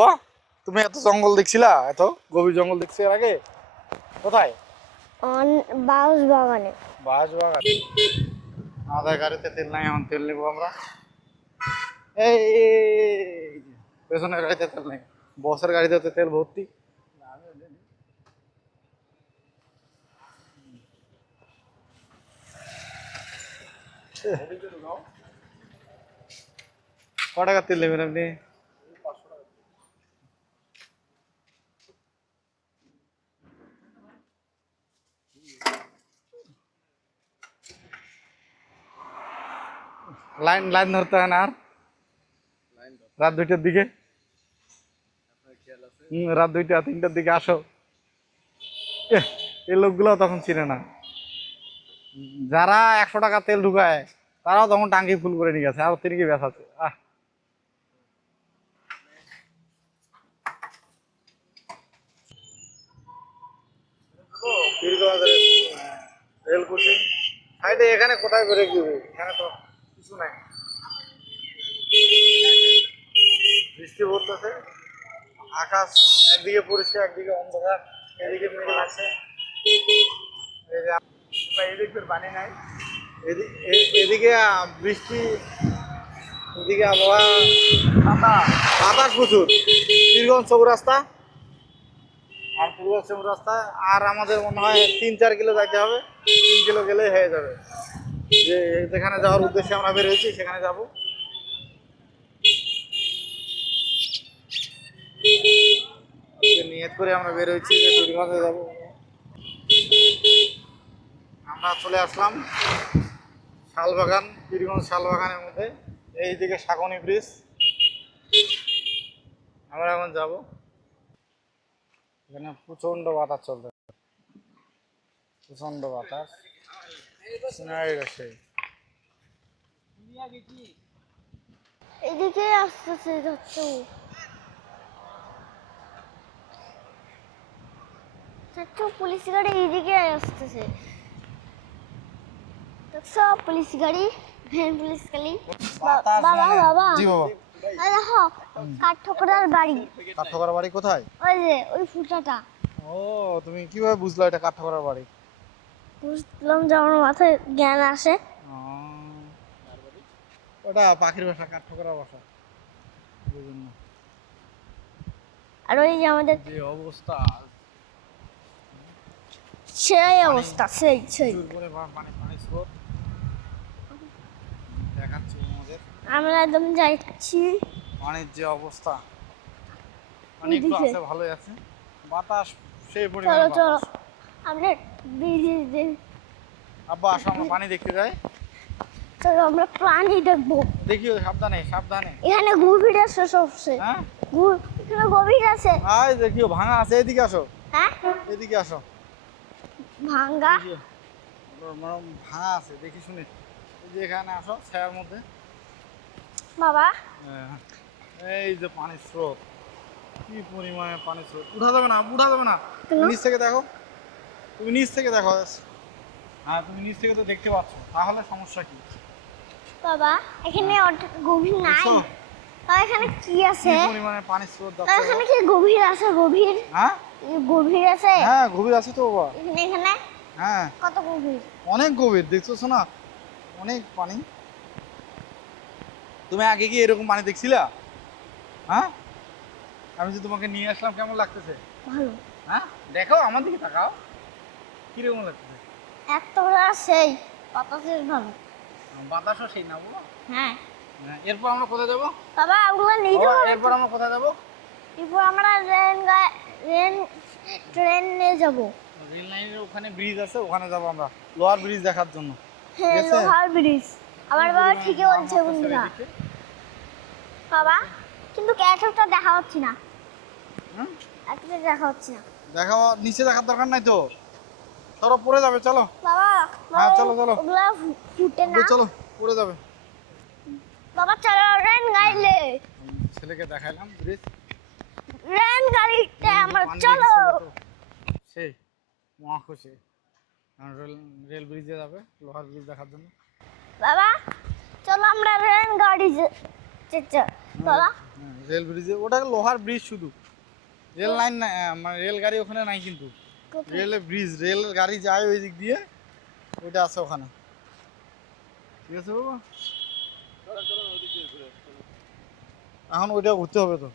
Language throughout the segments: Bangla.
বাবা তুমি এত জঙ্গল দেখছিলা? এত গভীর জঙ্গল দেখছি এর আগে? কোথায়? বাউশ বাগানে। বাঁশ বাগান। আমাদের গাড়িতে তেল নাই, এখন তেল নেবো আমরা। এই পেছনের গাড়িতে তেল নেই, বসের গাড়িতে তো তেল ভর্তি। ক টাকার তেল নেবেন আপনি? লাইন লাইন ধরতে হয় না আর? রাত 2টার দিকে, রাত 2টা 3টার দিকে আসো, এই লোকগুলো তখন চিনে না। যারা 100 টাকা তেল ঢুকায় তারাও তখন টাঙ্কি ফুল করে নিয়ে গেছে, আর তিনি কি বেসাচ্ছে। রেল কোচিং সাইডে, এখানে কোথায় বেরোক দিবে? এখানে তো কিছু নাই, বৃষ্টি পড়তেছে, আকাশ একদিকে পরিষ্কার একদিকে অন্ধকার, এদিকে মেঘ লাগছে, এদিকে পানি নাই, এদিকে বৃষ্টি, এদিকে আবহাওয়া, বাতাস প্রচুর। পীরগঞ্জ চৌরাস্তা, আর পীরগঞ্জ চৌরাস্তা আর আমাদের মনে হয় 3-4 কিলো যাইতে হবে, 3 কিলো গেলেই হয়ে যাবে। যে যেখানে যাওয়ার উদ্দেশ্যে আমরা বের হয়েছি সেখানে যাব। নিয়ত করে আমরা বের হয়েছি যে পীরগঞ্জে যাব। আমরা চলে আসলাম শালবাগান, পীরগঞ্জ শালবাগানের মধ্যে। এইদিকে সাগনি ব্রিজ, আমরা এখন যাব। এখানে প্রচন্ড বাতাস চলবে, প্রচন্ড বাতাস। এদিকে আসতেছে চাচ্চু, চাচ্চু পুলিশ গাড়ি এইদিকে আসতেছে। দেখছো পুলিশ গাড়ি, ভ্যান পুলিশ গাড়ি। বাবা বাবা, জি বাবা। এই দেখো কাঠঠোকরার বাড়ি। কাঠঠোকরা বাড়ি কোথায়? ওই যে ওই ফুটাটা। ও, তুমি কিভাবে বুঝলা এটা কাঠঠোকরা বাড়ি? বুঝলাম যে আমার মাথায় জ্ঞান আসে। ওটা পাখির বাসা, কাঠঠোকরা বাসা, বুঝুন না। আর ওই যে আমাদের যে অবস্থা, সেই অবস্থা, সেই পানি পানি স্রোত দেখাচ্ছি আমাদের। আমরা একদম যাচ্ছি পানির যে অবস্থা, পানি একটু আছে, ভালোই আছে, বাতাস সেই পরিমাণে। চলো চলো আমরা ব্রিজে, আব্বা আসো আমরা পানি দেখতে যাই। চলো আমরা প্রাণী দেখবো। দেখিও, সাবধানে সাবধানে। এখানে গভীর আছে সবচেয়ে। হ্যাঁ, এখানে গভীর আছে। আয় দেখিও, ভাঙা আছে, এদিকে আসো, হ্যাঁ এদিকে আসো। ভাঙ্গা ভাঙা আছে, দেখি শুনে। এই যে এখানে আসো, ছায়ার মধ্যে। বাবা এই যে পানির স্রোত, কি পরিমাণে পানির স্রোত। উঠা যাবে না, উঠা যাবে না, তুমি নিচ থেকে দেখো, তুমি নিচ থেকে দেখো। হ্যাঁ, তুমি নিচ থেকে তো দেখতে পাচ্ছ, তাহলে সমস্যা কি? বাবা এখানে গভীর নাই। বাবা এখানে কি আছে? কি পরিমাণে পানির স্রোত যাচ্ছে। এখানে কি গভীর আছে? গভীর, হ্যাঁ গভীর আছে। হ্যাঁ, গভীর আছে তো বাবা। এখানে হ্যাঁ, কত গভীর? অনেক গভীর, দেখছো না, অনেক পানি। তুমি আগে কি এরকম পানি দেখছিলা? হ্যাঁ, আমি যে তোমাকে নিয়ে আসলাম, কেমন লাগতেছে? ভালো। হ্যাঁ, দেখো আমার দিকে তাকাও, কিরকম লাগতেছে? একটা সেই বাতাসের ভালো। বাতাসও সেই না বলো। হ্যাঁ, এরপর আমরা কোথায় যাবো? বাবা ওগুলো নিয়ে যাবো। এরপর আমরা কোথায় যাবো? এরপর আমরা ট্রেনে যাবো। রেল লাইনের ওখানে ব্রিজ আছে, ওখানে যাবো আমরা, লোহার ব্রিজ দেখার জন্য। হ্যাঁ, ঠিক আছে? লোহার ব্রিজ। আমার বাবা ঠিকই বলছে বন্ধুরা। বাবা কিন্তু ক্যাটটা দেখা হচ্ছে না। একটা দেখা হচ্ছে না। দেখাও, নিচে দেখার দরকার নাই তো, সরো পড়ে যাবে, চলো। বাবা হ্যাঁ চলো চলো, ওগুলা ফুটে না। চলো পড়ে যাবে। বাবা চলো রেন গাড়িলে। ছেলেকে দেখাইলাম ব্রিজ, রেন গাড়িতে আমরা চলো। সেই মহা খুশি, রেল ব্রিজে যাবে, লোহার ব্রিজ দেখার জন্য। বাবা চলো আমরা রেন গাড়ি আচ্ছা বাবা রেল ব্রিজে, ওটা লোহার ব্রিজ শুধু, রেল লাইন না, মানে রেল গাড়ি ওখানে নাই কিন্তু, কোথায়? রেল ব্রিজ, রেল গাড়ি যায় ওই দিক দিয়ে, ওইটা আছে ওখানে। ঠিক আছে বাবা, এখন ওইটা ঘুরতে হবে তো,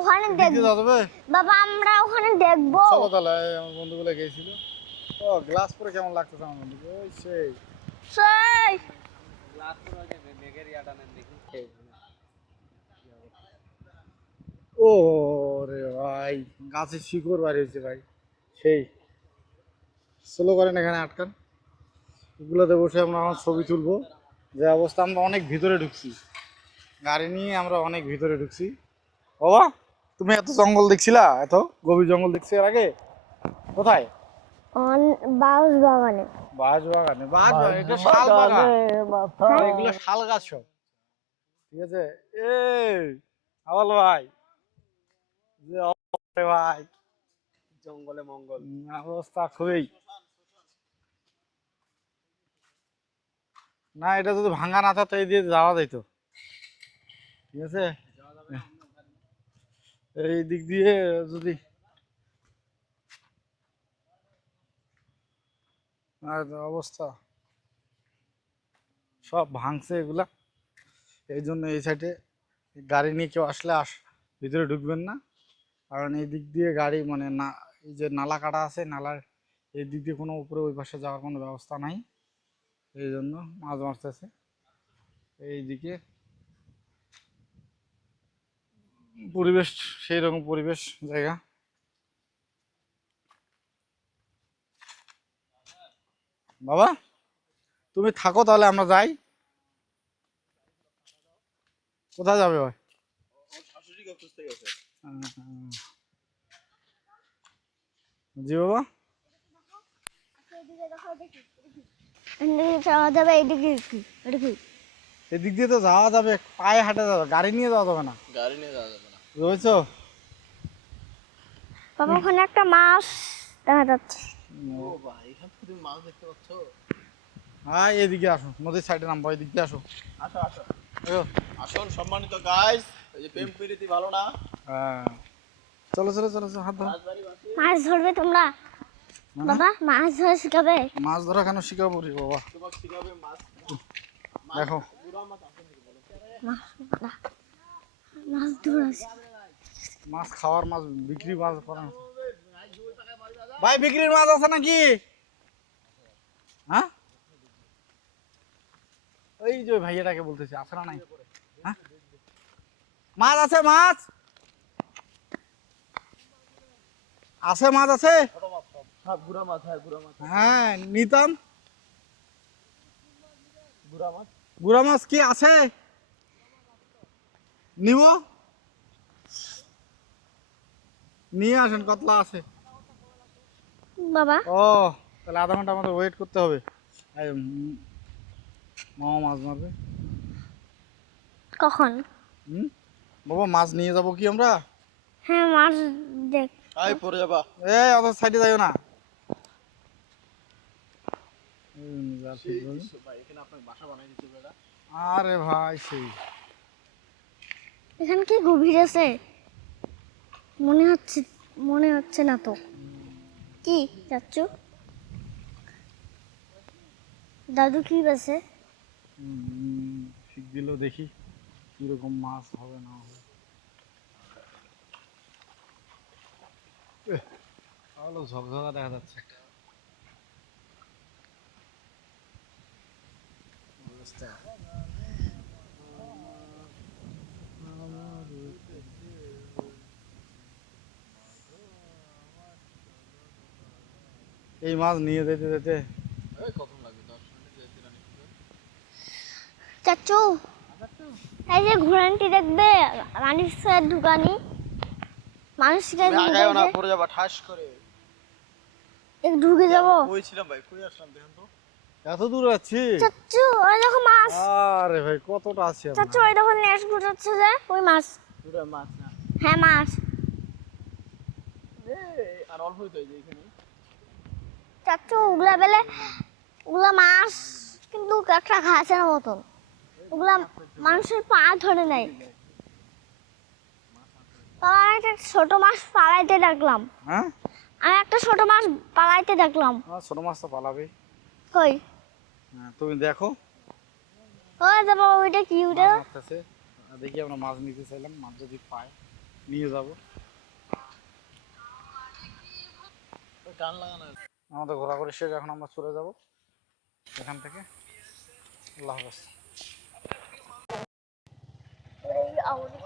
ওখানে এদিক দিয়ে দেখবো যাওয়া যাবে। বাবা, আমরা ওখানে দেখবো। চলো তাহলে, এই আমার বন্ধুগুলো গেছিল। ও গ্লাস পরে কেমন লাগতেছে আমার বন্ধুকে, ওই সেই সেই ও রে ভাই, গাছের শিকড় বার হয়েছে ভাই, সেই স্লো করেন, এখানে আটকান। এগুলোতে বসে আমরা এখন ছবি তুলবো। যে অবস্থা, আমরা অনেক ভিতরে ঢুকছি, গাড়ি নিয়ে আমরা অনেক ভিতরে ঢুকছি। বাবা, তুমি এত জঙ্গল দেখছিলা, এত গভীর জঙ্গল দেখছি এর আগে? কোথায়? বাউস বাগানে। বাঁশ বাগানে? বাঁশ বাগান, এটা শাল বাগান, এগুলো শাল গাছ সব। ঠিক আছে, এই আওয়াল ভাই, যে অবস্থা রে ভাই, জঙ্গলে মঙ্গল। অবস্থা খুবই, না এটা যদি ভাঙা না থাকতো এই দিয়ে যাওয়া যাইতো। ঠিক আছে, এই দিক দিয়ে যদি, আর অবস্থা সব ভাঙছে এগুলা। এই জন্য এই সাইডে গাড়ি নিয়ে কেউ আসলে ভিতরে ঢুকবেন না, কারণ এই দিক দিয়ে গাড়ি মানে না, এই যে নালা কাটা আছে, নালার এই দিক দিয়ে কোনো উপরে ওই পাশে যাওয়ার কোনো ব্যবস্থা নাই, এই জন্য মাছ মারতেছে এইদিকে। পরিবেশ সেই রকম পরিবেশ জায়গা। বাবা, তুমি থাকো তাহলে, আমরা যাই। কোথায় যাবে ভাই? শাশুড়িকে খুঁজতে গেছে। জি বাবা, এদিকে যাওয়া যাবে, এইদিকে কি? এটা কি? এদিক দিয়ে তো যাওয়া যাবে, পায়ে হাঁটে যাবে, গাড়ি নিয়ে যাওয়া যাবে না, গাড়ি নিয়ে যাওয়া যাবে না। বুঝেছো? বাবা, ওখানে একটা মাছ দেখা যাচ্ছে। ও ভাই, এখান থেকে তুমি মাছ দেখতে পাচ্ছ? হ্যাঁ, এদিকে আসো, নদীর সাইডে নামবো, এদিক দিয়ে আসো। আসো আসো। এগো। আসুন সম্মানিত গাইস, এই যে প্রেম প্রীতি ভালো না? হ্যাঁ, চলো চলো চলো চলো, হাত ধরো। রাজবাড়িবাসী মাছ ধরবে তোমরা? বাবা, মাছ ধরা শিখাবে? মাছ ধরা কেন শিখাবো রে বাবা, তোমাকে শিখাবে মাছ। দেখো পুরা মাছ আছে নাকি বলো? মাছ মাছ ধরা মাছ খাওয়ার, মাছ বিক্রি, মাছ করার। ভাই বিক্রির মাছ আছে নাকি? হ্যাঁ, ওই যে ভাইয়াটাকে বলতেছি, আছে না নাই? হ্যাঁ, মাছ আছে, মাছ আছে, মাছ আছে। ছোট মাছ সব। হ্যাঁ, গুড়া মাছ, হ্যাঁ গুড়া মাছ। হ্যাঁ, নিতাম। গুড়া মাছ। গুড়া মাছ কি আছে? নিব, নিয়ে আসেন, কতলা আছে। বাবা, ও, তাহলে আধা ঘন্টা আমাদের ওয়েট করতে হবে। এই, মামা মাছ মারবে। কখন? বাবা, মাছ নিয়ে যাব কি আমরা? হ্যাঁ, মাছ দেখ। আই পড়ে যাবা। এই অত সাইডে যাইও না। সেই দৃশ্য ভাই, এখানে আপনাকে বাসা বানাই দিতে হবে না? আরে ভাই, সেই এখানে কি গভীর আছে? মনে হচ্ছে না তো। কি চাচ্ছু? দাদু কি আছে? ঠিক দিলেও দেখি কিরকম মাছ হবে না হবে। তাহলে ঝকঝকা দেখা যাচ্ছে একটা অবস্থা। এই মাছ নিয়ে যেতে যেতে এই কত লাগবে? 10 মিনিট যেতে রানি। চাচ্ছু, এই যে ঘোড়ানটি দেখবে, মানুষের দোকানি, মানুষকে তুমি আগায়ও না, পড়ে যাবা ঠাস করে। এক ঢুকে যাবো। কই ছিলাম ভাই, কই আসলাম দেখেন তো। এত দূর আছি। চাচ্ছু, ওই দেখো মাছ। আরে ভাই, কতটা আছি আমরা। চাচ্ছু, ওই দেখো নেট ঘুরাচ্ছে যে, ওই মাছ। পুরা মাছ না। হ্যাঁ, মাছ। এই আর অল্পই তো এই যে এখানে। চাচ্ছু, ওগুলা মাছ কিন্তু একটা ঘাসের মতন। ওগুলা মানুষের পা ধরে নেয়। বাবা আমি একটা ছোট মাছ পালাইতে দেখলাম। হ্যাঁ আমি একটা ছোট মাছ পালাইতে দেখলাম। ছোট মাছ তো পালাবে। কই? হ্যাঁ তুমি দেখো। ওই যে বাবা ওইটা কি ওটা? মাছ মারতেছে। দেখি আমরা মাছ নিতে চাইলাম, মাছ যদি পাই নিয়ে যাব। আমাদের ঘোরাঘুরি শেষ, এখন আমরা চলে যাব এখান থেকে। আল্লাহ হাফেজ। এই আউলি